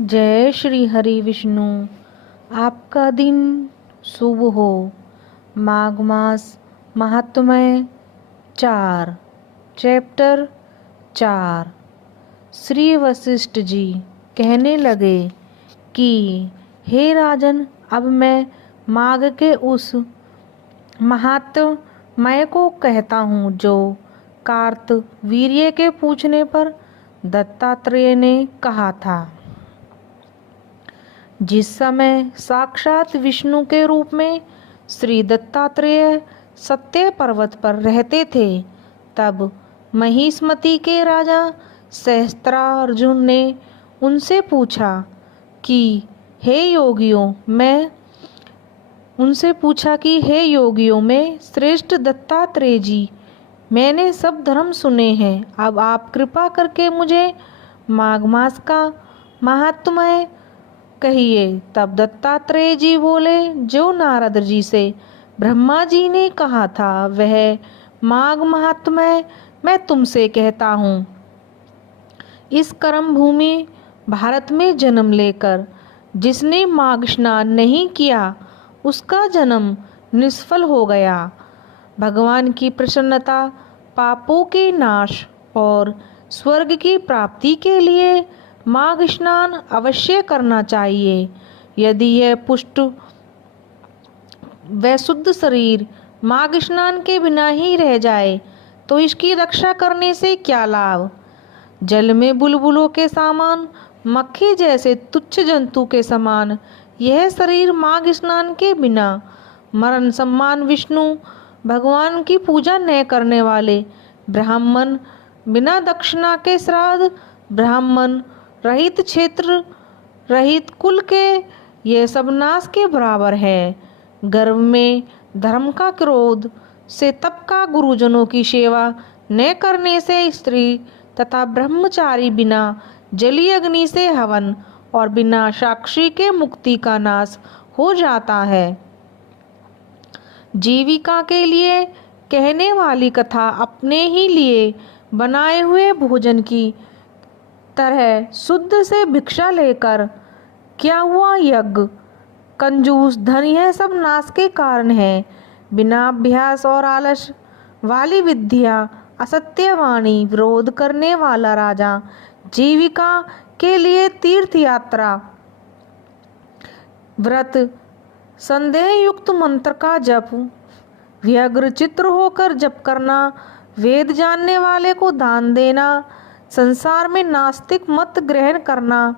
जय श्री हरि विष्णु। आपका दिन शुभ हो। माघ मास महात्म्य 4 चैप्टर 4। श्री वशिष्ठ जी कहने लगे कि हे राजन, अब मैं माघ के उस महात्म्य को कहता हूँ जो कार्तवीर्य के पूछने पर दत्तात्रेय ने कहा था। जिस समय साक्षात विष्णु के रूप में श्री दत्तात्रेय सत्य पर्वत पर रहते थे, तब महिष्मति के राजा सहस्त्रार्जुन ने उनसे पूछा कि हे योगियों, मैं श्रेष्ठ दत्तात्रेय जी, मैंने सब धर्म सुने हैं, अब आप कृपा करके मुझे माघ मास का महात्म्य कहिए। तब दत्तात्रेय जी बोले, जो नारद जी से ब्रह्मा जी ने कहा था वह माघ महात्म्य मैं तुमसे कहता हूँ। इस कर्म भूमि भारत में जन्म लेकर जिसने माघ स्नान नहीं किया उसका जन्म निष्फल हो गया। भगवान की प्रसन्नता, पापों के नाश और स्वर्ग की प्राप्ति के लिए माघ स्नान अवश्य करना चाहिए। यदि यह पुष्ट व शुद्ध शरीर माघ स्नान के बिना ही रह जाए तो इसकी रक्षा करने से क्या लाभ। जल में बुलबुलों के समान, मक्खी जैसे तुच्छ जंतु के समान यह शरीर माघ स्नान के बिना मरण सम्मान विष्णु भगवान की पूजा न करने वाले ब्राह्मण, बिना दक्षिणा के श्राद्ध ब्राह्मण रहित, क्षेत्र रहित कुल के ये सब नाश के बराबर है। गर्भ में धर्म का क्रोध से, तप का गुरुजनों की सेवा न करने से स्त्री तथा ब्रह्मचारी बिना जली अग्नि से हवन और बिना साक्षी के मुक्ति का नाश हो जाता है। जीविका के लिए कहने वाली कथा अपने ही लिए बनाए हुए भोजन की तरह शुद्ध से भिक्षा लेकर क्या हुआ यज्ञ, कंजूस धन, यह सब नाश के कारण है। बिना अभ्यास और आलस वाली विद्या, असत्य वाणी, विरोध करने वाला राजा, जीविका के लिए तीर्थ यात्रा, व्रत, संदेह युक्त मंत्र का जप, व्यग्र चित्र होकर जप करना, वेद जानने वाले को दान देना, संसार में नास्तिक मत ग्रहण करना,